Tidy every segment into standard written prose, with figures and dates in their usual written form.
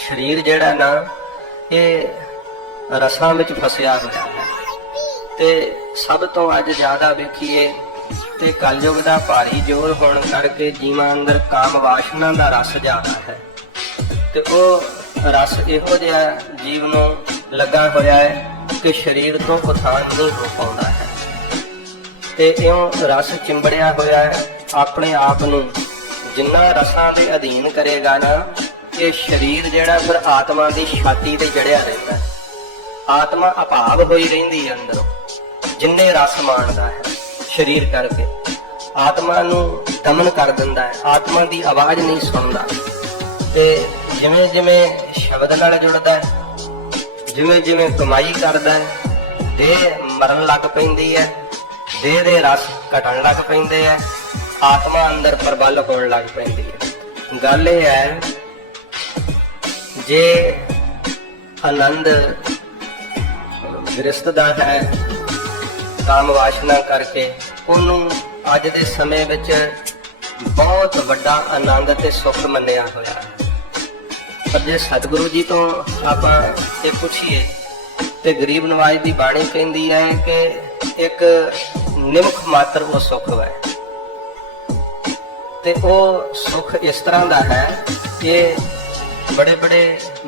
शरीर जिहड़ा ना ये रसां विच फसिया होया है। ते सब तो अज ज़्यादा वेखीए ते कलयुग दा भारी जोर होण करके जीवां अंदर काम वासना दा रस ज़्यादा है। ते ਉਹ रस ਇਹੋ ਜਿਹਾ जीव ਨੂੰ ਲੱਗਾ ਹੋਇਆ है कि शरीर तो उथान नहीं हो पाਉਂਦਾ है। ਤੇ ਇਉਂ रस चिंबड़िया होया है अपने आप ਨੂੰ जिन्ना रसां दे अधीन करेगा ना ये शरीर जिहड़ा फिर आत्मा की छाती ते चढ़िया रहता है। आत्मा अभाव होई रहिंदी है अंदरों जिन्ने रस माणदा है शरीर करके आत्मा नूं दमन कर दिंदा है। आत्मा की आवाज़ नहीं सुनदा ते जिवें जिवें शब्द नाल जुड़दा है जिवें जिवें कमाई करदा है देह मरन लग पैंदी है। देह दे रस घटण लग पैंदे है। आत्मा अंदर प्रबल होण लग पैंदी है। गल ये है जे आनंद गृहस्थ दा है काम वासना करके ਉਹਨੂੰ ਅੱਜ ਦੇ ਸਮੇਂ ਵਿੱਚ ਬਹੁਤ ਵੱਡਾ ਆਨੰਦ ਤੇ ਸੁੱਖ ਮੰਨਿਆ ਹੋਇਆ ਹੈ। ਪਰ ਜੇ ਸਤਿਗੁਰੂ ਜੀ ਤੋਂ ਆਪਾਂ ਇਹ ਪੁੱਛੀਏ ਤੇ ਗਰੀਬ ਨਵਾਜ ਦੀ ਬਾਣੀ ਕਹਿੰਦੀ ਹੈ ਕਿ ਇੱਕ ਨਿਮਖ ਮਾਤਰ ਉਹ ਸੁੱਖ ਹੈ। ਤੇ ਉਹ ਸੁੱਖ ਇਸ ਤਰ੍ਹਾਂ ਦਾ ਹੈ ਕਿ बड़े बड़े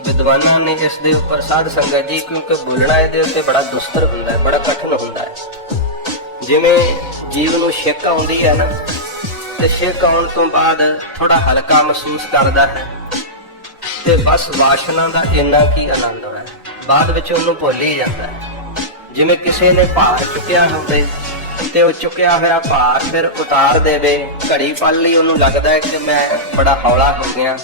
विद्वानों ने इस दे उपर साध संगत जी क्योंकि बोलना ये उत्ते बड़ा दुस्तर हुंदा है बड़ा कठिन हुंदा है। जिवें जीव नूं छिक आउंदी है ना ते छिक आउण तो बाद थोड़ा हल्का महसूस करदा है ते बस वासना दा इन्ना की आनंद है बाद विच उहनूं भुल ही जांदा है। जिवें किसी ने भार चुकिया होवे ते ओह चुकिया होया भार फिर उतार देवे घड़ी पल लई उहनूं लगदा है कि मैं बड़ा हौला हो गया।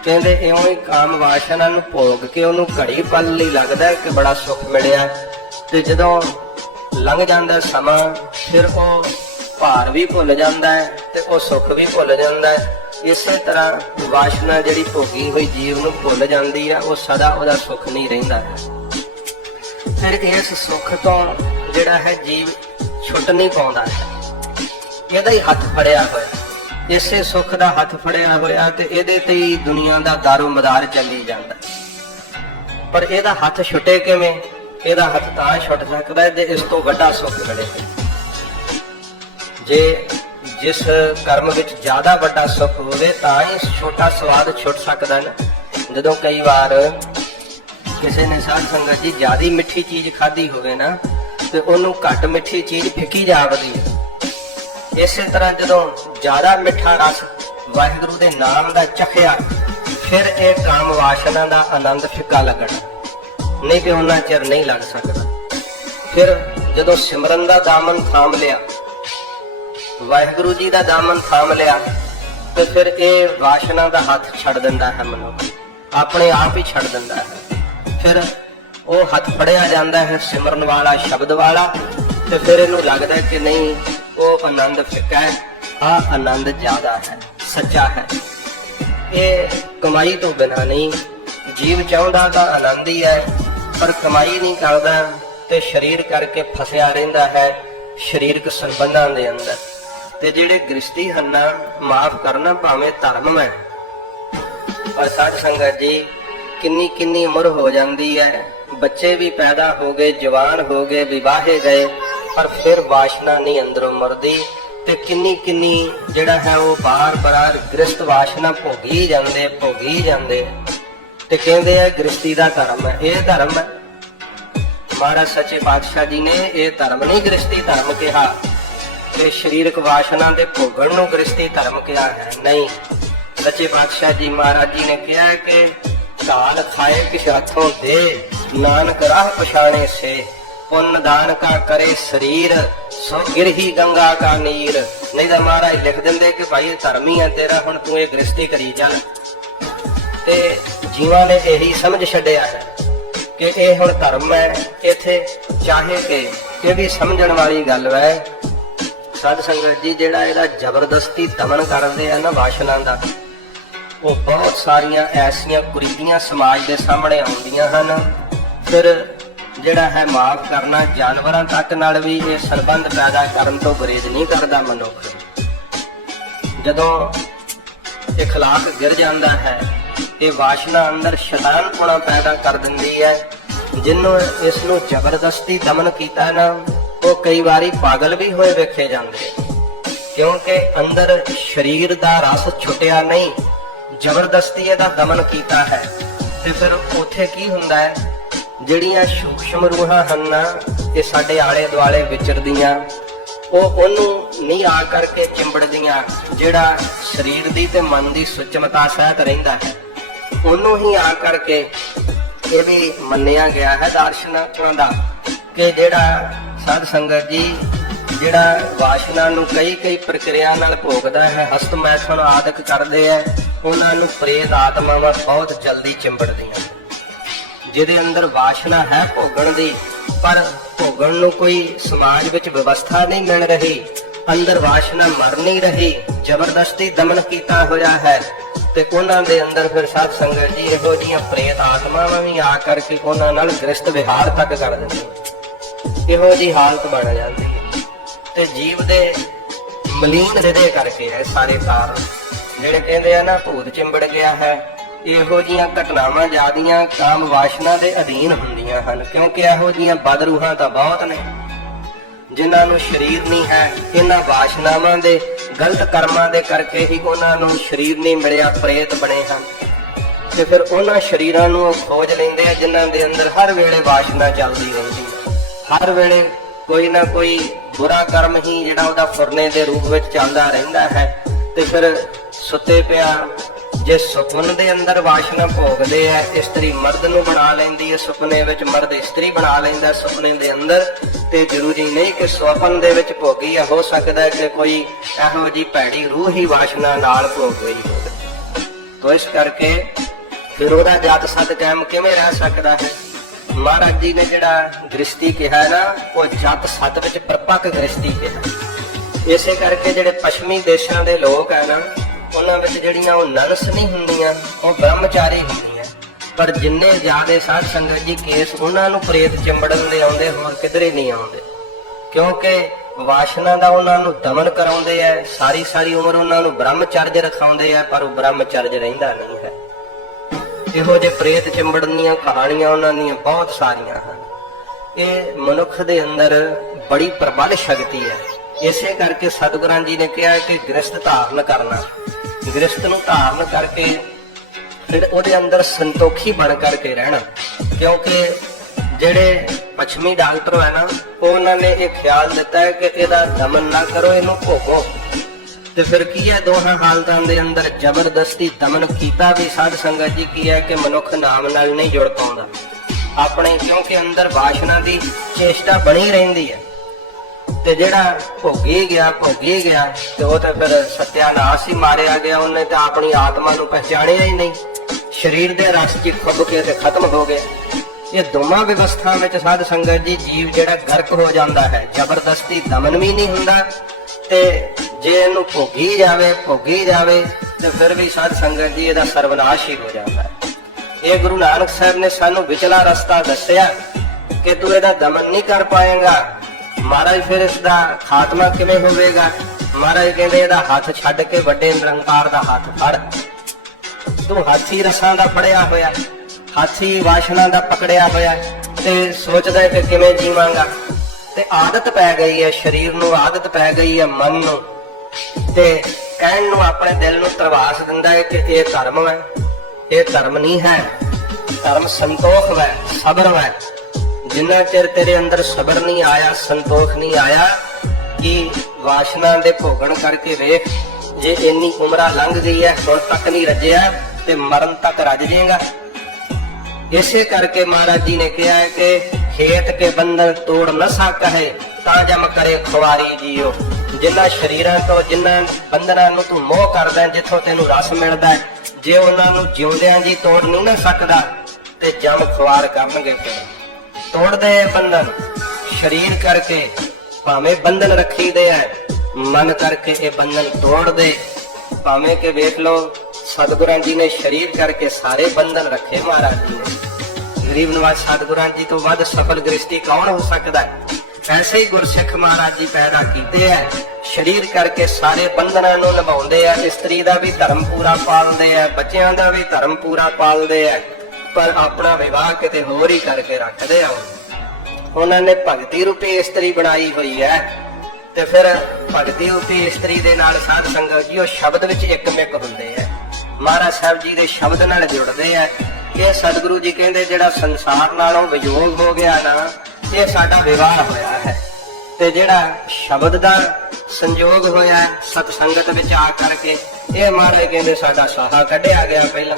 कहते इउं ही काम वासना नूं भोग के उहनूं घड़ी पल लई लगदा है कि बड़ा सुख मिलिया ते जदों लंघ जांदा समा फिर ओह भार भी भुल जांदा है ते ओह सुख भी भुल जांदा है। इसे तरह वासना जिहड़ी भोगी हुई जीव नूं भुल जांदी है ओह सदा उहदा सुख नहीं रहिंदा है। फिर इस सुख तो जिहड़ा है जीव छुट नहीं पाउंदा है। इहदा ही हथ फड़िया होया इसे सुख का हथ फड़िया होया ते इहदे ते ही दुनिया का दारो मदार चली जाता। पर इहदा हथ छुटे किवें? इहदा हथ तां छुट सकदा है जे इस तो वड्डा सुख मिले। जे जिस कर्म विच ज्यादा वड्डा सुख होवे तां ही छोटा स्वाद छुट सकदा ना। जदों कई बार किसी ने साध संगत जी ज्यादा मिठी चीज खाधी होवे ना ते उहनूं घट मिठी चीज फिकी जावदी है। इसे तरह जदों ज्यादा मिठा रस वाहिगुरु दे नाम दा चखिया फिर ये काम वासना दा आनंद फिक्का लगना नहीं कि उन्ना चिर नहीं लग सकता। फिर जदों सिमरन दा दामन थाम लिया वाहिगुरु जी दा दामन थाम लिया तो फिर ये वासना दा हाथ छड़ दिंदा है। मनुख अपने आप ही छड़ दिंदा है। फिर वो हाथ फड़िया जाता है सिमरन वाला शब्द वाला तो फिर इनू लगता है कि नहीं वो आनंद फिक्का है आ आनंद ज्यादा है सच्चा है। ये कमाई तो बिना नहीं जीव चाहता तो आनंद ही है पर कमाई नहीं करता तो शरीर करके फसिया रहिंदा है शरीरक संबंधां दे अंदर। ते जिहड़े गृहस्थी हन ना माफ करना भावें धर्म है पर साध संगत जी किन्नी किन्नी उम्र हो जाती है बच्चे भी पैदा हो गए जवान हो गए विवाहे गए पर फिर वासना नहीं अंदरों मरदी ते किन्नी किन्नी जिहड़ा है वो बार बार गृहस्थ वासना भोगी जांदे ते कहंदे आ गृहस्थी दा धर्म है। ये धर्म है महाराज सच्चे पातशाह जी ने यह धर्म नहीं गृहस्थी धर्म कहा कि शरीरक वासना दे भोगण नूं गृहस्थी धर्म कहा है। नहीं सच्चे पातशाह जी महाराज जी ने कहा कि काल खाए किस हथों दे नानक राह पछाणे से पुण्य दान का करे शरीर सो गिरही गंगा का नीर। नहीं तो महाराज लिख देंगे कि भाई धर्मी है तेरा हुण तू ये गृहस्थी करी चल। ते जीवां ने यही समझ छड्डिया कि यह हुण धर्म है इत्थे चाहे कि ये भी समझण वाली गल है। साध संगत जी जिहड़ा इहदा जबरदस्ती दमन करदे आ ना वासना दा वो बहुत सारियां ऐसियां कुरीतियां समाज के सामने आउंदियां हन। फिर जिहड़ा है माफ करना जानवरां तक नाल भी ये संबंध पैदा करन तो गुरेज नहीं करता मनुख। जदों इखलाक गिर जाता है ਇਹ ਵਾਸ਼ਨਾ ਅੰਦਰ ਸ਼ੈਤਾਨਪੁਣਾ ਪੈਦਾ ਕਰ ਦਿੰਦੀ ਹੈ। ਜਿਹਨੂੰ ਇਸ ਨੂੰ ਜ਼ਬਰਦਸਤੀ ਦਮਨ ਕੀਤਾ ਨਾ, ਉਹ ਕਈ ਵਾਰੀ ਪਾਗਲ ਵੀ ਹੋਏ ਵੇਖੇ ਜਾਂਦੇ, ਕਿਉਂਕਿ ਅੰਦਰ ਸਰੀਰ ਦਾ ਰਸ ਛੁੱਟਿਆ ਨਹੀਂ, ਜ਼ਬਰਦਸਤੀ ਇਹਦਾ ਦਮਨ ਕੀਤਾ ਹੈ। ਤੇ ਫਿਰ ਉੱਥੇ ਕੀ ਹੁੰਦਾ ਹੈ, ਜਿਹੜੀਆਂ ਸੂਖਸ਼ਮ ਰੂਹਾਂ ਹਨ ਨਾ, ਇਹ ਸਾਡੇ ਆਲੇ ਦੁਆਲੇ ਵਿਚਰਦੀਆਂ, ਉਹ ਉਹਨੂੰ ਨਹੀਂ ਆ ਕਰਕੇ ਚਿੰਬੜਦੀਆਂ। ਜਿਹੜਾ ਸਰੀਰ ਦੀ ਤੇ ਮਨ ਦੀ ਸੁਚਮਤਾ ਸਹਿਤ ਰਹਿੰਦਾ ਹੈ, ਉਹਨੂੰ ਹੀ ਆ ਕਰਕੇ ਇਹ ਵੀ ਮੰਨਿਆ ਗਿਆ ਹੈ ਦਾਰਸ਼ਨਿਕਾਂ ਦਾ, ਕਿ ਜਿਹੜਾ ਸਾਧ ਸੰਗਤ ਜੀ ਜਿਹੜਾ ਵਾਸ਼ਨਾ ਨੂੰ ਕਈ ਪ੍ਰਕਿਰਿਆ ਨਾਲ ਭੋਗਦਾ ਹੈ, ਹਸਤ ਮੈਥਨ ਆਦਿਕ ਕਰਦੇ ਹੈ, ਉਹਨਾਂ ਨੂੰ ਪ੍ਰੇਤ ਆਤਮਾਵਾਂ ਬਹੁਤ ਜਲਦੀ ਚਿੰਬੜਦੀਆਂ। ਜਿਹਦੇ ਅੰਦਰ ਵਾਸ਼ਨਾ ਹੈ ਭੋਗਣ ਦੀ, ਪਰ ਭੋਗਣ ਨੂੰ ਕੋਈ ਸਮਾਜ ਵਿੱਚ ਵਿਵਸਥਾ ਨਹੀਂ ਮਿਲ ਰਹੀ, ਅੰਦਰ ਵਾਸ਼ਨਾ ਮਰ ਨਹੀਂ ਰਹੀ, ਜ਼ਬਰਦਸਤੀ ਦਮਨ ਕੀਤਾ ਹੋਇਆ ਹੈ, ਤੇ ਉਹਨਾਂ ਦੇ ਅੰਦਰ ਫਿਰ ਸਾਧ ਸੰਗਤ ਜੀ ਇਹੋ ਜਿਹੀਆਂ ਪ੍ਰੇਤ ਆਤਮਾਵਾਂ ਵੀ ਆ ਕਰਕੇ ਉਹਨਾਂ ਨਾਲ ਗ੍ਰਸਤ ਵਿਹਾਰ ਤੱਕ ਕਰ ਦਿੰਦੀਆਂ। ਇਹੋ ਜਿਹੀ ਹਾਲਤ ਬਣ ਜਾਂਦੀ ਹੈ। ਤੇ ਜੀਵ ਦੇ ਮਲੀਨ ਹਿਰਦੇ ਕਰਕੇ ਹੈ ਸਾਰੇ ਕਾਰਨ, ਜਿਹੜੇ ਕਹਿੰਦੇ ਆ ਨਾ ਭੂਤ ਚਿੰਬੜ ਗਿਆ ਹੈ, ਇਹੋ ਜਿਹੀਆਂ ਘਟਨਾਵਾਂ ਜ਼ਿਆਦੀਆਂ ਕਾਮ ਵਾਸ਼ਨਾ ਦੇ ਅਧੀਨ ਹੁੰਦੀਆਂ ਹਨ। ਕਿਉਂਕਿ ਇਹੋ ਜਿਹੀਆਂ ਬਦਰੂਹਾਂ ਤਾਂ ਬਹੁਤ ਨੇ ਜਿਨ੍ਹਾਂ ਨੂੰ ਸਰੀਰ ਨਹੀਂ ਹੈ, ਇਹਨਾਂ ਵਾਸ਼ਨਾਵਾਂ ਦੇ ਗਲਤ ਕਰਮਾਂ ਦੇ ਕਰਕੇ ਹੀ ਉਹਨਾਂ ਨੂੰ ਸਰੀਰ ਨਹੀਂ ਮਿਲਿਆ, ਪ੍ਰੇਤ ਬਣੇ ਹਨ। ਤੇ ਫਿਰ ਉਹਨਾਂ ਸਰੀਰਾਂ ਨੂੰ ਖੋਜ ਲੈਂਦੇ ਆ ਜਿਨ੍ਹਾਂ ਦੇ ਅੰਦਰ ਹਰ ਵੇਲੇ ਵਾਸ਼ਨਾ ਚੱਲਦੀ ਰਹਿੰਦੀ, ਹਰ ਵੇਲੇ ਕੋਈ ਨਾ ਕੋਈ ਬੁਰਾ ਕਰਮ ਹੀ ਜਿਹੜਾ ਉਹਦਾ ਫੁਰਨੇ ਦੇ ਰੂਪ ਵਿੱਚ ਚੱਲਦਾ ਰਹਿੰਦਾ ਹੈ। ਤੇ ਫਿਰ ਸੁੱਤੇ ਪਿਆ ਜੇ ਸੁਪਨ ਦੇ ਅੰਦਰ ਵਾਸ਼ਨਾ ਭੋਗਦੇ ਹੈ, ਇਸਤਰੀ ਮਰਦ ਨੂੰ ਬਣਾ ਲੈਂਦੀ ਹੈ, ਸੁਪਨੇ ਵਿੱਚ ਮਰਦ ਇਸਤਰੀ ਬਣਾ ਲੈਂਦਾ ਸੁਪਨੇ ਦੇ ਅੰਦਰ, ਤੇ ਜ਼ਰੂਰੀ ਨਹੀਂ ਕਿ ਸੁਪਨ ਦੇ ਵਿੱਚ ਭੋਗੀ ਹੈ, ਹੋ ਸਕਦਾ ਹੈ ਕਿ ਕੋਈ ਇਹੋ ਜਿਹੀ ਭੈੜੀ ਰੂਹ ਹੀ ਵਾਸ਼ਨਾ ਨਾਲ ਭੋਗ ਗਈ ਹੋਵੇ। ਤੋ ਇਸ ਕਰਕੇ ਫਿਰ ਉਹਦਾ ਜਤ ਸਤ ਕਾਇਮ ਕਿਵੇਂ ਰਹਿ ਸਕਦਾ ਹੈ? ਮਹਾਰਾਜ ਜੀ ਨੇ ਜਿਹੜਾ ਗ੍ਰਸਤੀ ਕਿਹਾ ਨਾ, ਉਹ ਜਤ ਸਤ ਵਿੱਚ ਪਰਪੱਕ ਗ੍ਰਸਤੀ ਕਿਹਾ। ਇਸੇ ਕਰਕੇ ਜਿਹੜੇ ਪੱਛਮੀ ਦੇਸ਼ਾਂ ਦੇ ਲੋਕ ਹੈ ਨਾ, ਉਹਨਾਂ ਵਿੱਚ ਜਿਹੜੀਆਂ ਉਹ ਨਰਸ ਨਹੀਂ ਹੁੰਦੀਆਂ, ਉਹ ਬ੍ਰਹਮਚਾਰੀ ਹੁੰਦੀਆਂ। ਪਰ ਜਿੰਨੇ ਜ਼ਿਆਦਾ ਸਾਧ ਸੰਗਤ ਜੀ ਕੇਸ ਉਹਨਾਂ ਨੂੰ ਪ੍ਰੇਤ ਚਿੰਬੜਨ ਦੇ ਆਉਂਦੇ, ਹੋਰ ਕਿਧਰੇ ਨਹੀਂ ਆਉਂਦੇ, ਕਿਉਂਕਿ ਵਾਸ਼ਨਾ ਦਾ ਉਹਨਾਂ ਨੂੰ ਦਮਨ ਕਰਾਉਂਦੇ ਆ। ਸਾਰੀ ਉਮਰ ਉਹਨਾਂ ਨੂੰ ਬ੍ਰਹਮਚਰਜ ਰਖਾਉਂਦੇ ਆ, ਪਰ ਉਹ ਬ੍ਰਹਮਚਰਜ ਰਹਿੰਦਾ ਨਹੀਂ ਹੈ। ਇਹੋ ਜਿਹੇ ਪ੍ਰੇਤ ਚਿੰਬੜਨ ਦੀਆਂ ਕਹਾਣੀਆਂ ਉਹਨਾਂ ਦੀਆਂ ਬਹੁਤ ਸਾਰੀਆਂ ਹਨ। ਇਹ ਮਨੁੱਖ ਦੇ ਅੰਦਰ ਬੜੀ ਪ੍ਰਬਲ ਸ਼ਕਤੀ ਹੈ। ਇਸੇ ਕਰਕੇ ਸਤਿਗੁਰਾਂ ਜੀ ਨੇ ਕਿਹਾ ਕਿ ਗ੍ਰਸਤ ਧਾਰਨ ਕਰਨਾ, ਗ੍ਰਸਤ ਨੂੰ ਧਾਰਨ ਕਰਕੇ ਫਿਰ ਉਹਦੇ ਅੰਦਰ ਸੰਤੋਖੀ ਬਣ ਕਰਕੇ ਰਹਿਣਾ। ਕਿਉਂਕਿ ਜਿਹੜੇ ਪੱਛਮੀ ਡਾਕਟਰ ਹੈ ਨਾ, ਉਹਨਾਂ ਨੇ ਇਹ ਖਿਆਲ ਦਿੱਤਾ ਹੈ ਕਿ ਇਹਦਾ ਦਮਨ ਨਾ ਕਰੋ, ਇਹਨੂੰ ਭੋਗੋ। ਤੇ ਫਿਰ ਕੀ ਹੈ, ਦੋਹਾਂ ਹਾਲਤਾਂ ਦੇ ਅੰਦਰ ਜ਼ਬਰਦਸਤੀ ਦਮਨ ਕੀਤਾ ਵੀ ਸਾਧ ਸੰਗਤ ਜੀ ਕੀ ਹੈ ਕਿ ਮਨੁੱਖ ਨਾਮ ਨਾਲ ਨਹੀਂ ਜੁੜ ਪਾਉਂਦਾ ਆਪਣੇ, ਕਿਉਂਕਿ ਅੰਦਰ ਵਾਸ਼ਨਾ ਦੀ ਚੇਸ਼ਟਾ ਬਣੀ ਰਹਿੰਦੀ ਹੈ। ਤੇ ਜਿਹੜਾ ਭੋਗੀ ਗਿਆ ਤੇ ਉਹ ਤਾਂ ਫਿਰ ਸਤਿਆਨਾਸ਼ ਹੀ ਮਾਰਿਆ ਗਿਆ, ਉਹਨੇ ਤਾਂ ਆਪਣੀ ਆਤਮਾ ਨੂੰ ਪਹਿਚਾਣਿਆ ਹੀ ਨਹੀਂ, ਸਰੀਰ ਦੇ ਰਸ 'ਚ ਖੁੱਭ ਕੇ ਤੇ ਖਤਮ ਹੋ ਗਿਆ। ਇਹ ਦੋਵਾਂ ਵਿਵਸਥਾ ਵਿੱਚ ਸਾਧ ਸੰਗਤ ਜੀ ਜੀਵ ਜਿਹੜਾ ਗਰਕ ਹੋ ਜਾਂਦਾ ਹੈ, ਜ਼ਬਰਦਸਤੀ ਦਮਨ ਵੀ ਨਹੀਂ ਹੁੰਦਾ, ਤੇ ਜੇ ਇਹਨੂੰ ਭੋਗੀ ਜਾਵੇ ਤੇ ਫਿਰ ਵੀ ਸਾਧ ਸੰਗਤ ਜੀ ਇਹਦਾ ਸਰਵਨਾਸ਼ ਹੀ ਹੋ ਜਾਂਦਾ ਹੈ। ਇਹ ਗੁਰੂ ਨਾਨਕ ਸਾਹਿਬ ਨੇ ਸਾਨੂੰ ਵਿਚਲਾ ਰਸਤਾ ਦੱਸਿਆ ਕਿ ਤੂੰ ਇਹਦਾ ਦਮਨ ਨਹੀਂ ਕਰ ਪਾਏਗਾ। ਮਹਾਰਾਜ ਫਿਰ ਇਸ ਦਾ ਖਾਤਮਾ ਕਿਵੇਂ ਹੋਵੇਗਾ? ਮਹਾਰਾਜ ਕਹਿੰਦੇ ਇਹਦਾ ਹੱਥ ਛੱਡ ਕੇ ਵੱਡੇ ਨਿਰੰਕਾਰ ਦਾ ਹੱਥ ਫੜ। ਤੂੰ ਹਾਥੀ ਰਸਾਂ ਦਾ ਫੜਿਆ ਹੋਇਆ, ਹਾਥੀ ਵਾਸ਼ਨਾ ਦਾ ਪਕੜਿਆ ਹੋਇਆ, ਤੇ ਸੋਚਦਾ ਹੈ ਕਿ ਕਿਵੇਂ ਜੀਵਾਂਗਾ। ਤੇ ਆਦਤ ਪੈ ਗਈ ਹੈ, ਸਰੀਰ ਨੂੰ ਆਦਤ ਪੈ ਗਈ ਹੈ, ਮਨ ਨੂੰ, ਤੇ ਕਹਿਣ ਨੂੰ ਆਪਣੇ ਦਿਲ ਨੂੰ ਧਰਵਾਸ ਦਿੰਦਾ ਹੈ ਕਿ ਇਹ ਧਰਮ ਹੈ। ਇਹ ਧਰਮ ਨਹੀਂ ਹੈ, ਧਰਮ ਸੰਤੋਖ ਹੈ, ਸਬਰ ਹੈ। ਜਿੰਨਾ ਚਿਰ ਤੇਰੇ ਅੰਦਰ ਸਬਰ ਨਹੀਂ ਆਇਆ, ਸੰਤੋਖ ਨਹੀਂ ਆਇਆ, ਕਿ ਵਾਸ਼ਨਾ ਦੇ ਭੋਗਣ ਕਰਕੇ ਵੇਖ, ਜੇ ਇੰਨੀ ਉਮਰਾਂ ਲੰਘ ਗਈ ਹੈ, ਹੁਣ ਤੱਕ ਨਹੀਂ ਰੱਜਿਆ ਤੇ ਮਰਨ ਤੱਕ ਰੱਜ ਜਾਏਗਾ। ਇਸੇ ਕਰਕੇ ਮਹਾਰਾਜ ਜੀ ਨੇ ਕਿਹਾ ਹੈ ਕਿ ਖੇਤ ਕੇ ਬੰਧਨ ਤੋੜ ਨਾ ਸਕਾ ਹੈ, ਤਾਂ ਜਮ ਕਰੇ ਖੁਆਰੀ ਜੀਓ। ਜਿਨ੍ਹਾਂ ਸ਼ਰੀਰਾਂ ਤੋਂ, ਜਿਨ੍ਹਾਂ ਬੰਧਨਾਂ ਨੂੰ ਤੂੰ ਮੋਹ ਕਰਦਾ, ਜਿੱਥੋਂ ਤੈਨੂੰ ਰਸ ਮਿਲਦਾ, ਜੇ ਉਹਨਾਂ ਨੂੰ ਜਿਉਂਦਿਆਂ ਜੀ ਤੋੜ ਨਹੀਂ ਨਾ ਸਕਦਾ, ਤੇ ਜਮ ਖੁਆਰ ਕਰਨਗੇ। ਫਿਰ ਤੋੜਦੇ ਬੰਧਨ ਸ਼ਰੀਰ ਕਰਕੇ, ਭਾਵੇਂ ਬੰਧਨ ਰੱਖੀ ਦੇ ਹੈ, ਮਨ ਕਰਕੇ ਇਹ ਬੰਧਨ ਤੋੜ ਦੇ। ਭਾਵੇਂ ਕਿ ਵੇਖ ਲਓ ਸਤਿਗੁਰਾਂ ਜੀ ਨੇ ਸ਼ਰੀਰ ਕਰਕੇ ਸਾਰੇ ਬੰਧਨ ਰੱਖੇ। ਮਹਾਰਾਜ ਜੀ ਨੇ ਗਰੀਬ ਨਿਵਾਜ ਸਤਿਗੁਰਾਂ ਜੀ ਤੋਂ ਵੱਧ ਸਫਲ ਗ੍ਰਸਤੀ ਕੌਣ ਹੋ ਸਕਦਾ ਹੈ? ਐਸੇ ਹੀ ਗੁਰਸਿੱਖ ਮਹਾਰਾਜ ਜੀ ਪੈਦਾ ਕੀਤੇ ਹੈ। ਸਰੀਰ ਕਰਕੇ ਸਾਰੇ ਬੰਧਨਾਂ ਨੂੰ ਨਿਭਾਉਂਦੇ ਆ। ਇਸਤਰੀ ਦਾ ਵੀ ਧਰਮ ਪੂਰਾ ਪਾਲਦੇ ਆ, ਬੱਚਿਆਂ ਦਾ ਵੀ ਧਰਮ ਪੂਰਾ ਪਾਲਦੇ ਆ, ਪਰ ਆਪਣਾ ਵਿਵਾਹ ਕਿਤੇ ਹੋਰ ਹੀ ਕਰਕੇ ਰੱਖਦੇ ਆ। ਉਹਨਾਂ ਨੇ ਭਗਤੀ ਰੂਪੀ ਇਸਤਰੀ ਬਣਾਈ ਹੋਈ ਹੈ, ਤੇ ਫਿਰ ਭਗਤੀ ਰੂਪੀ ਇਸਤਰੀ ਦੇ ਨਾਲ ਸਾਧ ਸੰਗਤ ਜੀ ਉਹ ਸ਼ਬਦ ਵਿੱਚ ਇੱਕਮਿਕ ਹੁੰਦੇ ਆ, ਮਹਾਰਾਜ ਸਾਹਿਬ ਜੀ ਦੇ ਸ਼ਬਦ ਨਾਲ ਜੁੜਦੇ ਆ। ਇਹ ਸਤਿਗੁਰੂ ਜੀ ਕਹਿੰਦੇ ਜਿਹੜਾ ਸੰਸਾਰ ਨਾਲੋਂ ਵਿਯੋਗ ਹੋ ਗਿਆ ਨਾ, ਇਹ ਸਾਡਾ ਵਿਵਾਹ ਹੋਇਆ ਹੈ। ਤੇ ਜਿਹੜਾ ਸ਼ਬਦ ਦਾ ਸੰਜੋਗ ਹੋਇਆ ਸਤ ਸੰਗਤ ਵਿੱਚ ਆ ਕਰਕੇ, ਇਹ ਮਹਾਰਾਜ ਕਹਿੰਦੇ ਸਾਡਾ ਸਾਹਾ ਕੱਢਿਆ ਗਿਆ ਪਹਿਲਾਂ।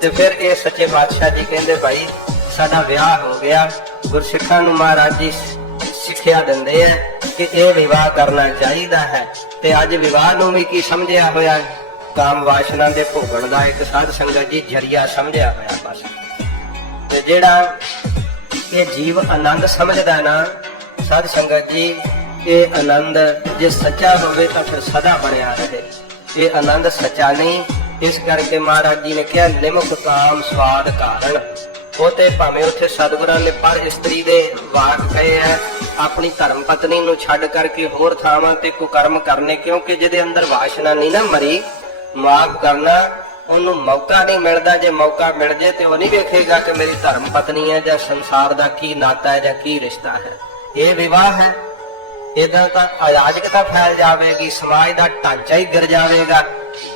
ਤੇ ਫਿਰ ਇਹ ਸੱਚੇ ਪਾਤਸ਼ਾਹ ਜੀ ਕਹਿੰਦੇ ਭਾਈ ਸਾਡਾ ਵਿਆਹ ਹੋ ਗਿਆ। ਗੁਰਸਿੱਖਾਂ ਨੂੰ ਮਹਾਰਾਜ ਜੀ ਸਿੱਖਿਆ ਦਿੰਦੇ ਆ ਕਿ ਇਹ ਵਿਵਾਹ ਕਰਨਾ ਚਾਹੀਦਾ ਹੈ। ਤੇ ਅੱਜ ਵਿਵਾਹ ਨੂੰ ਵੀ ਕੀ ਸਮਝਿਆ ਹੋਇਆ, ਕਾਮ ਵਾਸ਼ਨਾ ਦੇ ਭੋਗਣ ਦਾ ਇੱਕ ਸਾਧ ਸੰਗਤ ਜੀ ਜਰੀਆ ਸਮਝਿਆ ਹੋਇਆ ਬਸ। ਤੇ ਜਿਹੜਾ ਇਹ ਜੀਵ ਆਨੰਦ ਸਮਝਦਾ ਨਾ ਸਾਧ ਸੰਗਤ ਜੀ, ਇਹ ਆਨੰਦ ਜੇ ਸੱਚਾ ਹੋਵੇ ਤਾਂ ਫਿਰ ਸਦਾ ਬਣਿਆ ਰਹੇ। ਇਹ ਆਨੰਦ ਸੱਚਾ ਨਹੀਂ, ਇਸ ਕਰਕੇ ਮਹਾਰਾਜ ਜੀ ਨੇ ਕਿਹਾ ਨਿਮਕ ਕਾਮ ਸਵਾਦ ਕਾਰਨ। ਉਹ ਤੇ ਭਾਵੇਂ ਉੱਥੇ ਸਤਿਗੁਰਾਂ ਨੇ ਪਰ ਇਸਤਰੀ ਦੇ ਵਾਕ ਕਹੇ ਹੈ, ਆਪਣੀ ਧਰਮ ਪਤਨੀ ਨੂੰ ਛੱਡ ਕਰਕੇ ਹੋਰ ਥਾਵਾਂ ਤੇ ਕੁਕਰਮ ਕਰਨੇ, ਕਿਉਂਕਿ ਜਿਹਦੇ ਅੰਦਰ ਵਾਸ਼ਨਾ ਨਹੀਂ ਨਾ ਮਰੀ, ਮਾਫ ਕਰਨਾ ਉਹਨੂੰ ਮੌਕਾ ਨਹੀਂ ਮਿਲਦਾ। ਜੇ ਮੌਕਾ ਮਿਲ ਜੇ ਤੇ ਉਹ ਨਹੀਂ ਵੇਖੇਗਾ ਕਿ ਮੇਰੀ ਧਰਮ ਪਤਨੀ ਹੈ ਜਾਂ ਸੰਸਾਰ ਦਾ ਕੀ ਨਾਤਾ ਹੈ ਜਾਂ ਕੀ ਰਿਸ਼ਤਾ ਹੈ। ਇਹ ਵਿਵਾਹ ਹੈ। ਇਦਾਂ ਤਾਂ ਅਰਾਜਕਤਾ ਫੈਲ ਜਾਵੇਗੀ, ਸਮਾਜ ਦਾ ਢਾਂਚਾ ਹੀ ਗਿਰ ਜਾਵੇਗਾ,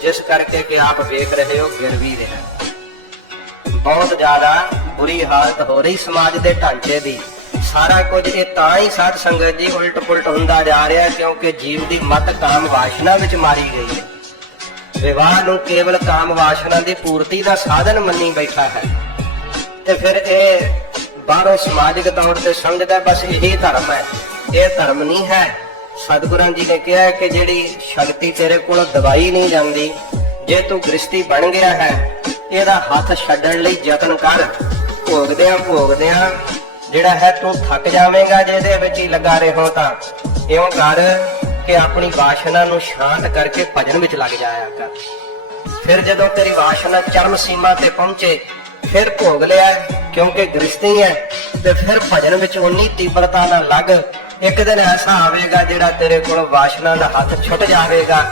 ਜਿਸ ਕਰਕੇ ਕਿ ਆਪ ਵੇਖ ਰਹੇ ਹੋ ਗਿਰ ਵੀ ਰਿਹਾ। ਬਹੁਤ ਜ਼ਿਆਦਾ ਬੁਰੀ ਹਾਲਤ ਹੋ ਰਹੀ ਸਮਾਜ ਦੇ ਢਾਂਚੇ ਦੀ। ਸਾਰਾ ਕੁਝ ਇਹ ਤਾਂ ਹੀ ਸਾਧ ਸੰਗਤ ਜੀ ਉਲਟ ਪੁਲਟ ਹੁੰਦਾ ਜਾ ਰਿਹਾ, ਕਿਉਂਕਿ ਜੀਵ ਦੀ ਮਤ ਕਾਮ ਵਾਸ਼ਨਾ ਵਿੱਚ ਮਾਰੀ ਗਈ ਹੈ। ਵਿਵਾਹ ਨੂੰ ਕੇਵਲ ਕਾਮ ਵਾਸ਼ਨਾ ਦੀ ਪੂਰਤੀ ਦਾ ਸਾਧਨ ਮੰਨੀ ਬੈਠਾ ਹੈ। ਤੇ ਫਿਰ ਇਹ ਬਾਹਰੋਂ ਸਮਾਜਿਕ ਤੌਰ ਤੇ ਸਮਝਦਾ ਬਸ ਇਹੀ ਧਰਮ ਹੈ। ਇਹ ਧਰਮ ਨਹੀਂ ਹੈ। ਸਤਿਗੁਰਾਂ ਜੀ ਨੇ ਕਿਹਾ ਕਿ ਜਿਹੜੀ ਸ਼ਕਤੀ ਤੇਰੇ ਕੋਲ ਦਵਾਈ ਨਹੀਂ ਜਾਂਦੀ, ਜੇ ਤੂੰ ਗ੍ਰਸਤੀ ਬਣ ਗਿਆ ਹੈ ਇਹਦਾ ਹੱਥ ਛੱਡਣ ਲਈ ਯਤਨ ਕਰ। ਭੋਗਦਿਆਂ ਜਿਹੜਾ ਹੈ ਤੂੰ ਥੱਕ ਜਾਵੇਂਗਾ, ਜੇ ਇਹਦੇ ਵਿੱਚ ਹੀ ਲੱਗਾ ਰਹੋ ਤਾਂ ਇਉਂ ਕਰ ਕਿ ਆਪਣੀ ਵਾਸ਼ਨਾ ਨੂੰ ਸ਼ਾਂਤ ਕਰਕੇ ਭਜਨ ਵਿੱਚ ਲੱਗ ਜਾਇਆ ਕਰ। ਫਿਰ ਜਦੋਂ ਤੇਰੀ ਵਾਸ਼ਨਾ ਚਰਮ ਸੀਮਾ ਤੇ ਪਹੁੰਚੇ ਫਿਰ ਭੋਗ ਲਿਆ, ਕਿਉਂਕਿ ਗ੍ਰਸਤੀ ਹੈ, ਤੇ ਫਿਰ ਭਜਨ ਵਿੱਚ ਉਨੀ ਤੀਬਰਤਾ ਨਾਲ ਲੱਗ। ਇੱਕ ਦਿਨ ਐਸਾ ਆਵੇਗਾ ਜਿਹੜਾ ਤੇਰੇ ਕੋਲ ਵਾਸ਼ਨਾ ਦਾ ਹੱਥ ਛੁੱਟ ਜਾਵੇਗਾ,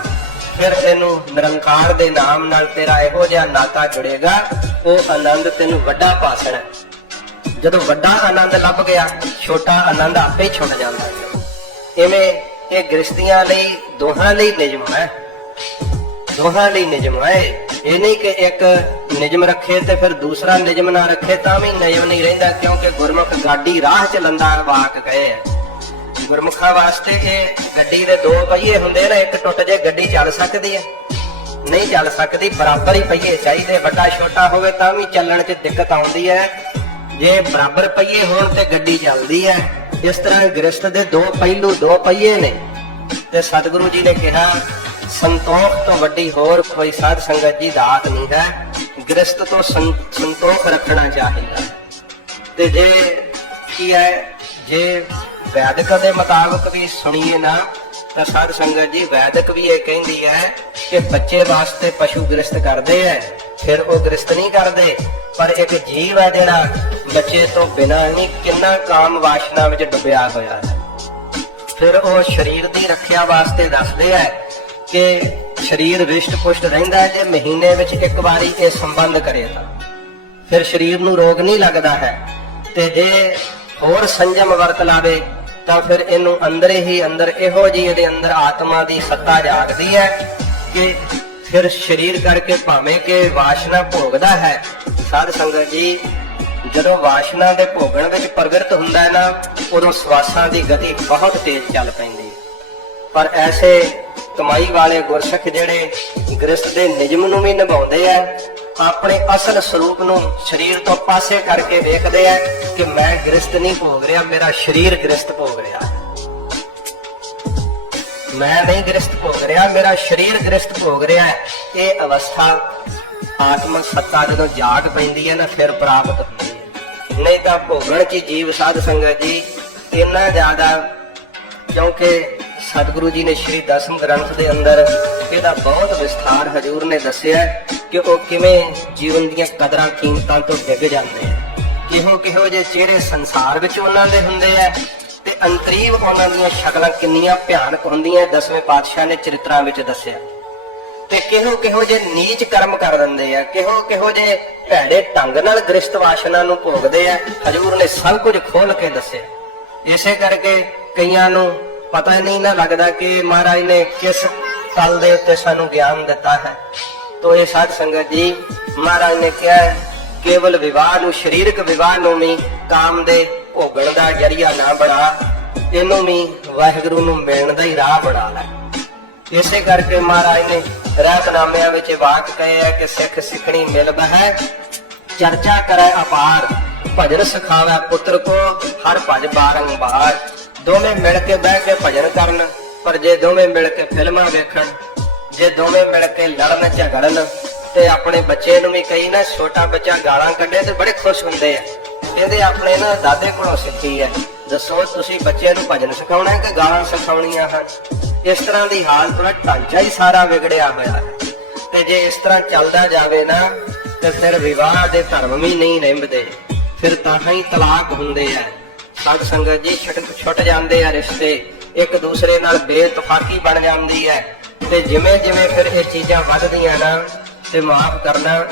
ਫਿਰ ਤੈਨੂੰ ਨਿਰੰਕਾਰ ਦੇ ਨਾਮ ਨਾਲ ਤੇਰਾ ਇਹੋ ਜਿਹਾ ਨਾਤਾ ਜੁੜੇਗਾ, ਉਹ ਆਨੰਦ ਤੈਨੂੰ ਵੱਡਾ ਭਾਸਣ ਹੈ। ਜਦੋਂ ਵੱਡਾ ਆਨੰਦ ਲੱਭ ਗਿਆ, ਛੋਟਾ ਆਨੰਦ ਆਪੇ ਹੀ ਛੁੱਟ ਜਾਂਦਾ ਹੈ। ਇਵੇਂ ਇਹ ਗ੍ਰਸਤੀਆਂ ਲਈ ਦੋਹਾਂ ਲਈ ਨਿਯਮ ਹੈ, ਦੋਹਾਂ ਲਈ ਨਿਯਮ ਹੈ। ਇਹ ਨਹੀਂ ਕਿ ਇੱਕ ਨਿਯਮ ਰੱਖੇ ਤੇ ਫਿਰ ਦੂਸਰਾ ਨਿਯਮ ਨਾ ਰੱਖੇ ਤਾਂ ਵੀ ਨਿਯਮ ਨਹੀਂ ਰਹਿੰਦਾ, ਕਿਉਂਕਿ ਗੁਰਮੁਖ ਗਾਡੀ ਰਾਹ ਚ ਲੰਦਾ ਵਾਕ ਕਹੇ ਹੈ। ਗੁਰਮੁਖਾਂ ਵਾਸਤੇ ਇਹ ਗੱਡੀ ਦੇ ਦੋ ਪਹੀਏ ਹੁੰਦੇ ਨੇ, ਇੱਕ ਟੁੱਟ ਜੇ ਗੱਡੀ ਚੱਲ ਸਕਦੀ ਹੈ, ਨਹੀਂ ਚੱਲ ਸਕਦੀ। ਬਰਾਬਰ ਹੀ ਪਹੀਏ ਚਾਹੀਦੇ, ਵੱਡਾ ਛੋਟਾ ਹੋਵੇ ਤਾਂ ਵੀ ਚੱਲਣ ਚ ਦਿੱਕਤ ਆਉਂਦੀ ਹੈ। ਜੇ ਬਰਾਬਰ ਪਹੀਏ ਹੋਣ ਤੇ ਗੱਡੀ ਚੱਲਦੀ ਹੈ। ਇਸ ਤਰ੍ਹਾਂ ਗ੍ਰਸਤ ਦੇ ਦੋ ਪਹਿਲੂ, ਦੋ ਪਹੀਏ ਨੇ। ਤੇ ਸਤਿਗੁਰੂ ਜੀ ਨੇ ਕਿਹਾ ਸੰਤੋਖ ਤੋਂ ਵੱਡੀ ਹੋਰ ਕੋਈ ਸਾਧ ਸੰਗਤ ਜੀ ਦਾਤ ਨਹੀਂ ਹੈ। ਗ੍ਰਸਤ ਤੋਂ ਸੰਤੋਖ ਰੱਖਣਾ ਚਾਹੀਦਾ। ਤੇ ਜੇ ਕੀ ਹੈ, ਜੇ ਵੈਦਿਕ ਦੇ ਮੁਤਾਬਕ ਵੀ ਸੁਣੀਏ ਨਾ ਤਾਂ ਸਾਧ ਸੰਗਤ ਜੀ ਵੈਦਿਕ ਵੀ ਇਹ ਕਹਿੰਦੀ ਹੈ ਕਿ ਬੱਚੇ ਵਾਸਤੇ ਪਸ਼ੂ ਗ੍ਰਸਤ ਕਰਦੇ ਹੈ, ਫਿਰ ਉਹ ਗ੍ਰਸਤ ਨਹੀਂ ਕਰਦੇ। ਪਰ ਇੱਕ ਜੀਵ ਹੈ ਜਿਹੜਾ ਬੱਚੇ ਤੋਂ ਬਿਨਾਂ ਨਹੀਂ ਕਿੰਨਾ ਕਾਮ ਵਾਸ਼ਨਾ ਵਿੱਚ ਡੁੱਬਿਆ ਹੋਇਆ ਹੈ। ਫਿਰ ਉਹ ਸਰੀਰ ਦੀ ਰੱਖਿਆ ਵਾਸਤੇ ਦੱਸਦੇ ਹੈ ਕਿ ਸਰੀਰ ਰਿਸ਼ਟ ਪੁਸ਼ਟ ਰਹਿੰਦਾ ਹੈ। ਜੇ ਮਹੀਨੇ ਵਿੱਚ ਇੱਕ ਵਾਰੀ ਇਹ ਸੰਬੰਧ ਕਰੇ ਤਾਂ ਫਿਰ ਸਰੀਰ ਨੂੰ ਰੋਗ ਨਹੀਂ ਲੱਗਦਾ ਹੈ। ਤੇ ਜੇ ਹੋਰ ਸੰਜਮ ਵਰਤ ਲਾਵੇ ਤਾਂ ਫਿਰ ਇਹਨੂੰ ਅੰਦਰੇ ਹੀ ਅੰਦਰ ਇਹੋ ਜਿਹੀ ਇਹਦੇ ਅੰਦਰ ਆਤਮਾ ਦੀ ਸੱਤਾ ਜਾਗਦੀ ਹੈ ਕਿ ਫਿਰ ਸਰੀਰ ਕਰਕੇ ਭਾਵੇਂ ਕਿ ਵਾਸ਼ਨਾ ਭੋਗਦਾ ਹੈ। ਸਾਧ ਸੰਗਤ ਜੀ ਜਦੋਂ ਵਾਸ਼ਨਾ ਦੇ ਭੋਗਣ ਵਿੱਚ ਪ੍ਰਗਟ ਹੁੰਦਾ ਹੈ ਨਾ, ਉਦੋਂ ਸਵਾਸਾਂ ਦੀ ਗਤੀ ਬਹੁਤ ਤੇਜ਼ ਚੱਲ ਪੈਂਦੀ ਹੈ। ਪਰ ਐਸੇ ਕਮਾਈ ਵਾਲੇ ਗੁਰਸਿੱਖ ਜਿਹੜੇ ਗ੍ਰਸਤ ਦੇ ਨਿਯਮ ਨੂੰ ਵੀ ਨਿਭਾਉਂਦੇ ਆ, ਆਪਣੇ ਅਸਲ ਸਰੂਪ ਨੂੰ ਸਰੀਰ ਤੋਂ ਪਾਸੇ ਕਰਕੇ ਵੇਖਦੇ ਆ ਕਿ ਮੈਂ ਗ੍ਰਸਤ ਨਹੀਂ ਭੋਗ ਰਿਹਾ, ਮੇਰਾ ਸਰੀਰ ਗ੍ਰਸਤ ਭੋਗ ਰਿਹਾ, ਮੈਂ ਨਹੀਂ ਗ੍ਰਸਤ ਭੋਗ ਰਿਹਾ, ਮੇਰਾ ਸਰੀਰ ਗ੍ਰਸਤ ਭੋਗ ਰਿਹਾ। ਇਹ ਅਵਸਥਾ ਆਤਮਕ ਸੱਤਾ ਜਦੋਂ ਜਾਗ ਪੈਂਦੀ ਹੈ ਨਾ ਫਿਰ ਪ੍ਰਾਪਤ ਹੁੰਦੀ ਹੈ। ਨਹੀਂ ਤਾਂ ਭੋਗਣ ਚ ਜੀਵ ਸਾਧ ਸੰਗਤ ਜੀ ਇੰਨਾ ਜ਼ਿਆਦਾ, ਕਿਉਂਕਿ ਸਤਿਗੁਰੂ ਜੀ ਨੇ ਸ਼੍ਰੀ ਦਸਮ ਗ੍ਰੰਥ ਦੇ ਅੰਦਰ ਇਹਦਾ ਬਹੁਤ ਵਿਸਥਾਰ ਹਜ਼ੂਰ ਨੇ ਦੱਸਿਆ ਕਿ ਉਹ ਕਿਵੇਂ ਜੀਵਨ ਦੀਆਂ ਕਦਰਾਂ ਕੀਮਤਾਂ ਤੋਂ ਡਿੱਗ ਜਾਂਦੇ ਆ, ਕਿਹੋ ਜਿਹੇ ਚਿਹਰੇ ਸੰਸਾਰ ਵਿੱਚ ਉਹਨਾਂ ਦੇ ਹੁੰਦੇ ਆ, ਤੇ ਅੰਤਰੀਵ ਉਹਨਾਂ ਦੀਆਂ ਸ਼ਕਲਾਂ ਕਿੰਨੀਆਂ ਭਿਆਨਕ ਹੁੰਦੀਆਂ 10ਵੇਂ ਪਾਤਸ਼ਾਹ ਨੇ ਚਰਿਤਰਾਂ ਵਿੱਚ ਦੱਸਿਆ। ਤੇ ਕਿਹੋ ਕਿਹੋ ਜੇ ਨੀਚ ਕਰਮ ਕਰ ਦਿੰਦੇ ਆ, ਕਿਹੋ ਕਿਹੋ ਜੇ ਭੈੜੇ ਢੰਗ ਨਾਲ ਗ੍ਰਸਤ ਵਾਸ਼ਨਾ ਨੂੰ ਭੋਗਦੇ ਆ, ਹਜ਼ੂਰ ਨੇ ਸਭ ਕੁਝ ਖੋਲ ਕੇ ਦੱਸਿਆ। ਇਸੇ ਕਰਕੇ ਕਈਆਂ ਨੂੰ ਪਤਾ ਨਹੀਂ ਨਾ ਲੱਗਦਾ ਕਿ ਮਹਾਰਾਜ ਨੇ ਕਿਸ ਤਲ ਦੇ ਉੱਤੇ ਸਾਨੂੰ ਗਿਆਨ ਦਿੱਤਾ ਹੈ। ਤੋ ਇਹ ਸਾਧ ਸੰਗਤ ਜੀ, ਮਹਾਰਾਜ ਨੇ ਕਿਹਾ ਕੇਵਲ ਵਿਵਾਹ ਨੂੰ, ਸਰੀਰਕ ਵਿਵਾਹ ਨੂੰ ਵੀ ਕਾਮ ਦੇ ਭੋਗਣ ਦਾ ਜਰੀਆ ਨਾ ਬਣਾ, ਇਹਨੂੰ ਵੀ ਵਾਹਿਗੁਰੂ ਨੂੰ ਮਿਲਣ ਦਾ ਹੀ ਰਾਹ ਬਣਾ ਲੈ। ਇਸੇ ਕਰਕੇ ਮਹਾਰਾਜ ਨੇ ਰਹਿਤਨਾਮਿਆਂ ਵਿੱਚ ਵਾਕ ਕਹੇ ਹੈ ਕਿ ਸਿੱਖ ਸਿੱਖਣੀ ਮਿਲ ਬਹਿ, ਚਰਚਾ ਕਰੇ ਅਪਾਰ, ਭਜਨ ਸਿਖਾਵੇ ਪੁੱਤਰ ਕੋ, ਹਰ ਭਜ ਬਾਰੰਬਾਰ। ਦੋਵੇਂ ਮਿਲ ਕੇ ਬਹਿ ਕੇ ਭਜਨ ਕਰਨ, ਪਰ ਜੇ ਦੋਵੇਂ ਮਿਲ ਕੇ ਫਿਲਮਾਂ ਵੇਖਣ, ਜੇ ਦੋਵੇਂ ਮਿਲ ਕੇ ਲੜਨ ਝਗੜਨ, ਤੇ ਆਪਣੇ ਬੱਚੇ ਨੂੰ ਵੀ ਕਈ ਨਾ ਛੋਟਾ ਬੱਚਾ ਗਾਲਾਂ ਕੱਢੇ ਤੇ ਬੜੇ ਖੁਸ਼ ਹੁੰਦੇ ਆ, ਕਹਿੰਦੇ ਆਪਣੇ ਨਾ ਦਾਦੇ ਕੋਲੋਂ ਸਿੱਖੀ ਹੈ। ਦੱਸੋ ਤੁਸੀਂ ਬੱਚੇ ਨੂੰ ਭਜਨ ਸਿਖਾਉਣਾ ਕਿ ਗਾਲਾਂ ਸਿਖਾਉਣੀਆਂ ਹਨ? ਇਸ ਤਰ੍ਹਾਂ ਦੀ ਹਾਲਤ ਦਾ ਢਾਂਚਾ ਹੀ ਸਾਰਾ ਵਿਗੜਿਆ ਹੋਇਆ ਹੈ। ਤੇ ਜੇ ਇਸ ਤਰ੍ਹਾਂ ਚੱਲਦਾ ਜਾਵੇ ਨਾ ਤੇ ਫਿਰ ਵਿਵਾਹ ਦੇ ਧਰਮ ਵੀ ਨਹੀਂ ਰਹਿੰਦੇ, ਫਿਰ ਤਾਂ ਹੀ ਤਲਾਕ ਹੁੰਦੇ ਆ। ਸਾਧ ਸੰਗਤ ਜੀ, ਛੁੱਟ ਜਾਂਦੇ ਆ ਰਿਸ਼ਤੇ, ਇੱਕ ਦੂਸਰੇ ਨਾਲ ਬੇਇਤਫਾਕੀ ਬਣ ਜਾਂਦੀ ਹੈ। ਤੇ ਜਿਵੇਂ ਜਿਵੇਂ ਫਿਰ ਇਹ ਚੀਜ਼ਾਂ ਵੱਧਦੀਆਂ ਨਾ, ਤੇ ਮਾਫ ਕਰਨਾ,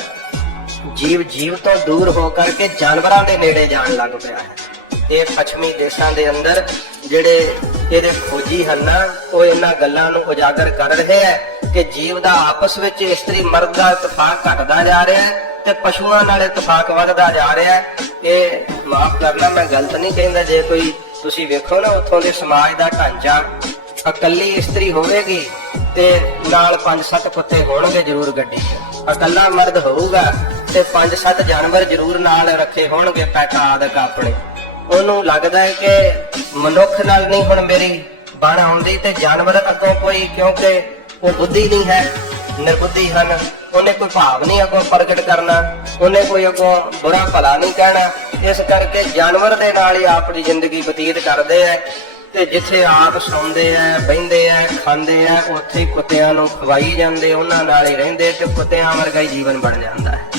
ਜੀਵ ਜੀਵ ਤੋਂ ਦੂਰ ਹੋ ਕਰਕੇ ਜਾਨਵਰਾਂ ਦੇ ਨੇੜੇ ਜਾਣ ਲੱਗ ਪਿਆ ਹੈ। ਇਹ ਪੱਛਮੀ ਦੇਸ਼ਾਂ ਦੇ ਅੰਦਰ ਜਿਹੜੇ ਇਹਦੇ ਖੋਜੀ ਹਨ ਨਾ, ਉਹ ਇਹਨਾਂ ਗੱਲਾਂ ਨੂੰ ਉਜਾਗਰ ਕਰ ਰਹੇ ਹੈ ਕਿ ਜੀਵ ਦਾ ਆਪਸ ਵਿੱਚ ਇਸਤਰੀ ਮਰਦ ਦਾ ਇਤਫਾਕ ਘਟਦਾ ਜਾ ਰਿਹਾ ਹੈ ਤੇ ਪਸ਼ੂਆਂ ਨਾਲ ਇਤਫਾਕ ਵੱਧਦਾ ਜਾ ਰਿਹਾ ਹੈ। ਇਹ ਮਾਫ ਕਰਨਾ, ਮੈਂ ਗਲਤ ਨਹੀਂ ਕਹਿੰਦਾ। ਜੇ ਕੋਈ ਤੁਸੀਂ ਵੇਖੋ ਨਾ ਉੱਥੋਂ ਦੇ ਸਮਾਜ ਦਾ ਢਾਂਚਾ, ਇਕੱਲੀ ਇਸਤਰੀ ਹੋਵੇਗੀ ਤੇ ਨਾਲ 5-7 ਕੁੱਤੇ ਹੋਣਗੇ ਜ਼ਰੂਰ ਗੱਡੀ 'ਚ, ਇਕੱਲਾ ਮਰਦ ਹੋਊਗਾ ਤੇ 5-7 ਜਾਨਵਰ ਜ਼ਰੂਰ ਨਾਲ ਰੱਖੇ ਹੋਣਗੇ, ਪੈਟ ਆਦਿਕ ਆਪਣੇ। ਉਹਨੂੰ ਲੱਗਦਾ ਹੈ ਕਿ ਮਨੁੱਖ ਨਾਲ ਨਹੀਂ ਹੁਣ ਮੇਰੀ ਬਣ ਆਉਂਦੀ, ਤੇ ਜਾਨਵਰ ਅੱਗੋਂ ਕੋਈ, ਕਿਉਂਕਿ ਉਹ ਬੁੱਧੀ ਨਹੀਂ ਹੈ, ਨਿਰਬੁੱਧੀ ਹਨ, ਉਹਨੇ ਕੋਈ ਭਾਵ ਨਹੀਂ ਅੱਗੋਂ ਪ੍ਰਗਟ ਕਰਨਾ, ਉਹਨੇ ਕੋਈ ਅੱਗੋਂ ਬੁਰਾ ਭਲਾ ਨਹੀਂ ਕਹਿਣਾ। ਇਸ ਕਰਕੇ ਜਾਨਵਰ ਦੇ ਨਾਲ ਹੀ ਆਪਣੀ ਜ਼ਿੰਦਗੀ ਬਤੀਤ ਕਰਦੇ ਆ, ਤੇ ਜਿੱਥੇ ਆਪ ਸੌਂਦੇ ਆ, ਬਹਿੰਦੇ ਆ, ਖਾਂਦੇ ਆ, ਉੱਥੇ ਹੀ ਕੁੱਤਿਆਂ ਨੂੰ ਖਵਾਈ ਜਾਂਦੇ, ਉਹਨਾਂ ਨਾਲ ਹੀ ਰਹਿੰਦੇ, ਤੇ ਕੁੱਤਿਆਂ ਵਰਗਾ ਹੀ ਜੀਵਨ ਬਣ ਜਾਂਦਾ ਹੈ।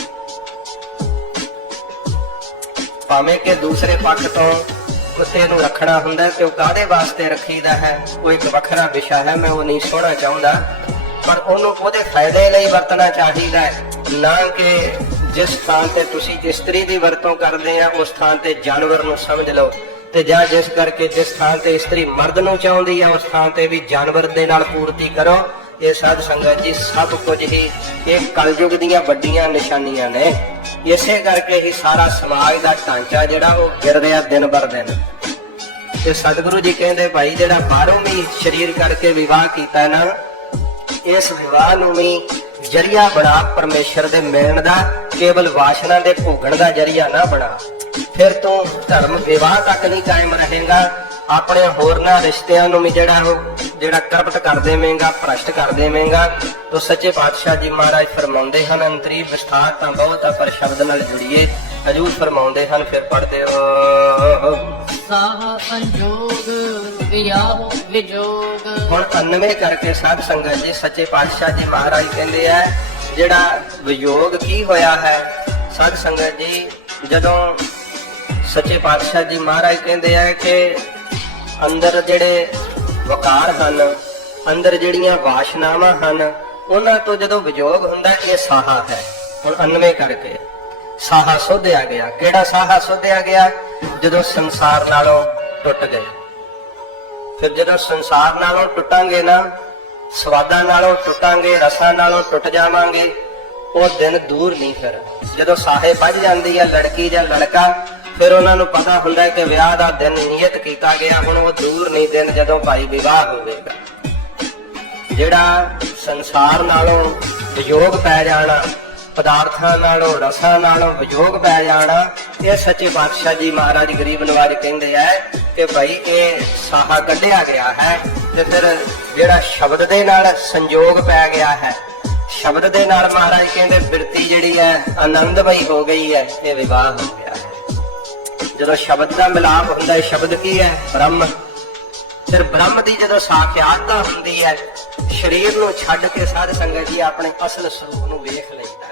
ਭਾਵੇਂ ਕਿ ਦੂਸਰੇ ਪੱਖ ਤੋਂ ਕੁੱਤੇ ਨੂੰ ਰੱਖਣਾ ਹੁੰਦਾ, ਤੇ ਉਹ ਕਾਹਦੇ ਵਾਸਤੇ ਰੱਖੀਦਾ ਹੈ ਉਹ ਇੱਕ ਵੱਖਰਾ ਵਿਸ਼ਾ ਹੈ, ਮੈਂ ਉਹ ਨਹੀਂ ਸੁਣਨਾ ਚਾਹੁੰਦਾ। ਪਰ ਉਹਨੂੰ ਉਹਦੇ ਫਾਇਦੇ ਲਈ ਵਰਤਣਾ ਚਾਹੀਦਾ ਹੈ, ਨਾ ਕਿ ਜਿਸ ਥਾਂ ਤੇ ਤੁਸੀਂ ਇਸਤਰੀ ਦੀ ਵਰਤੋਂ ਕਰਦੇ ਆ ਉਸ ਥਾਂ ਤੇ ਜਾਨਵਰ ਨੂੰ ਸਮਝ ਲਓ, ਤੇ ਜਾਂ ਜਿਸ ਕਰਕੇ ਜਿਸ ਥਾਂ ਤੇ ਇਸਤਰੀ ਮਰਦ ਨੂੰ ਚਾਹੁੰਦੀ ਆ ਉਸ ਥਾਂ ਤੇ ਵੀ ਜਾਨਵਰ ਦੇ ਨਾਲ ਪੂਰਤੀ ਕਰੋ। ਇਹ ਸਾਧ ਸੰਗਤ ਜੀ, ਸਭ ਕੁਝ ਹੀ ਇਹ ਕਲਯੁਗ ਦੀਆਂ ਵੱਡੀਆਂ ਨਿਸ਼ਾਨੀਆਂ ਨੇ। ਇਸੇ ਕਰਕੇ ਹੀ ਸਾਰਾ ਸਮਾਜ ਦਾ ਢਾਂਚਾ ਜਿਹੜਾ ਉਹ ਗਿਰ ਰਿਹਾ ਦਿਨ ਬਰ ਦਿਨ। ਤੇ ਸਤਿਗੁਰੂ ਜੀ ਕਹਿੰਦੇ ਭਾਈ, ਜਿਹੜਾ ਬਾਹਰੋਂ ਵੀ ਸਰੀਰ ਕਰਕੇ ਵਿਵਾਹ ਕੀਤਾ ਨਾ, ਇਸ ਵਿਵਾਹ ਨੂੰ ਵੀ ਜਰੀਆ ਬਣਾ ਪਰਮੇਸ਼ਰ ਦੇ ਮਿਲਣ ਦਾ, ਕੇਵਲ ਵਾਸ਼ਨਾ ਦੇ ਭੋਗਣ ਦਾ ਜਰੀਆ ਨਾ ਬਣਾ। ਫਿਰ ਤੂੰ ਧਰਮ ਵਿਵਾਹ ਤੱਕ ਨਹੀਂ ਕਾਇਮ ਰਹੇਗਾ, ਆਪਣੇ ਹੋਰਨਾਂ ਰਿਸ਼ਤਿਆਂ ਨੂੰ ਵੀ ਜਿਹੜਾ ਕਰਪਟ ਕਰ ਦੇਵੇਂਗਾ, ਭ੍ਰਸ਼ਟ ਕਰ ਦੇਵੇਂਗਾ। ਤੋ ਸੱਚੇ ਪਾਤਸ਼ਾਹ ਜੀ ਮਹਾਰਾਜ ਫਰਮਾਉਂਦੇ ਹਨ, ਅੰਤਰੀ ਵਿਸਥਾਰ ਤਾਂ ਬਹੁਤ ਆ ਪਰ ਸ਼ਬਦ ਨਾਲ ਜੁੜੀਏ। ਹਜੂਰ ਫਰਮਾਉਂਦੇ ਹਨ, ਫਿਰ ਪੜ੍ਹਦੇ ਹੋ ਸਾਹ ਸੰਜੋਗ ਵਿਆਹ ਵਿਜੋਗ। ਹੁਣ 99 ਕਰਕੇ ਸਾਧ ਸੰਗਤ ਜੀ, ਸੱਚੇ ਪਾਤਸ਼ਾਹ ਜੀ ਮਹਾਰਾਜ ਕਹਿੰਦੇ ਆ ਜਿਹੜਾ ਵਿਯੋਗ ਕੀ ਹੋਇਆ ਹੈ। ਸਾਧ ਸੰਗਤ ਜੀ, ਜਦੋਂ ਸੱਚੇ ਪਾਤਸ਼ਾਹ ਜੀ ਮਹਾਰਾਜ ਕਹਿੰਦੇ ਆ ਕਿ ਅੰਦਰ ਜਿਹੜੇ ਵਕਾਰ ਹਨ, ਅੰਦਰ ਜਿਹੜੀਆਂ ਵਾਸ਼ਨਾਵਾਂ ਹਨ, ਉਹਨਾਂ ਤੋਂ ਜਦੋਂ ਵਿਯੋਗ ਹੁੰਦਾ, ਇਹ ਸਾਹਾ ਹੈ। ਹੁਣ 99 ਕਰਕੇ ਸਾਹਾ ਸੋਧਿਆ ਗਿਆ। ਕਿਹੜਾ ਸਾਹਾ ਸੋਧਿਆ ਗਿਆ? ਜਦੋਂ ਸੰਸਾਰ ਨਾਲੋਂ ਟੁੱਟ ਗਏ। ਫਿਰ ਜਦੋਂ ਸੰਸਾਰ ਨਾਲੋਂ ਟੁੱਟਾਂਗੇ ਨਾ, ਸਵਾਦਾਂ ਨਾਲੋਂ ਟੁੱਟਾਂਗੇ, ਰਸਾਂ ਨਾਲੋਂ ਟੁੱਟ ਜਾਵਾਂਗੇ, ਉਹ ਦਿਨ ਦੂਰ ਨਹੀਂ। ਫਿਰ ਜਦੋਂ ਸਾਹੇ ਵੱਜ ਜਾਂਦੀ ਹੈ ਲੜਕੀ ਜਾਂ ਲੜਕਾ, ਫਿਰ ਉਹਨਾਂ ਨੂੰ ਪਤਾ ਹੁੰਦਾ ਕਿ ਵਿਆਹ ਦਾ ਦਿਨ ਨਿਯਤ ਕੀਤਾ ਗਿਆ, ਹੁਣ ਉਹ ਦੂਰ ਨਹੀਂ ਦਿਨ ਜਦੋਂ ਭਾਈ ਵਿਵਾਹ ਹੋਵੇਗਾ। ਜਿਹੜਾ ਸੰਸਾਰ ਨਾਲੋਂ ਵਿਯੋਗ ਪੈ ਜਾਣਾ, ਪਦਾਰਥਾਂ ਨਾਲੋਂ, ਰਸਾਂ ਨਾਲੋਂ ਵਿਯੋਗ ਪੈ ਜਾਣਾ, ਇਹ ਸੱਚੇ ਪਾਤਸ਼ਾਹ ਜੀ ਮਹਾਰਾਜ ਗਰੀਬ ਨਵਾਜ ਕਹਿੰਦੇ ਆ ਕਿ ਭਾਈ ਇਹ ਸਾਹਾ ਕੱਢਿਆ ਗਿਆ ਹੈ। ਤੇ ਫਿਰ ਜਿਹੜਾ ਸ਼ਬਦ ਦੇ ਨਾਲ ਸੰਜੋਗ ਪੈ ਗਿਆ ਹੈ, ਸ਼ਬਦ ਦੇ ਨਾਲ ਮਹਾਰਾਜ ਕਹਿੰਦੇ ਬਿਰਤੀ ਜਿਹੜੀ ਹੈ ਆਨੰਦਮਈ ਹੋ ਗਈ ਹੈ, ਇਹ ਵਿਵਾਹ ਹੋ ਗਿਆ ਹੈ। ਜਦੋਂ ਸ਼ਬਦ ਦਾ ਮਿਲਾਪ ਹੁੰਦਾ ਹੈ, ਸ਼ਬਦ ਕੀ ਹੈ? ਬ੍ਰਹਮ। ਫਿਰ ਬ੍ਰਹਮ ਦੀ ਜਦੋਂ ਸਾਖਿਆਤਤਾ ਹੁੰਦੀ ਹੈ, ਸਰੀਰ ਨੂੰ ਛੱਡ ਕੇ ਸਾਧ ਸੰਗਤ ਜੀ ਆਪਣੇ ਅਸਲ ਸਰੂਪ ਨੂੰ ਵੇਖ ਲਈਦਾ।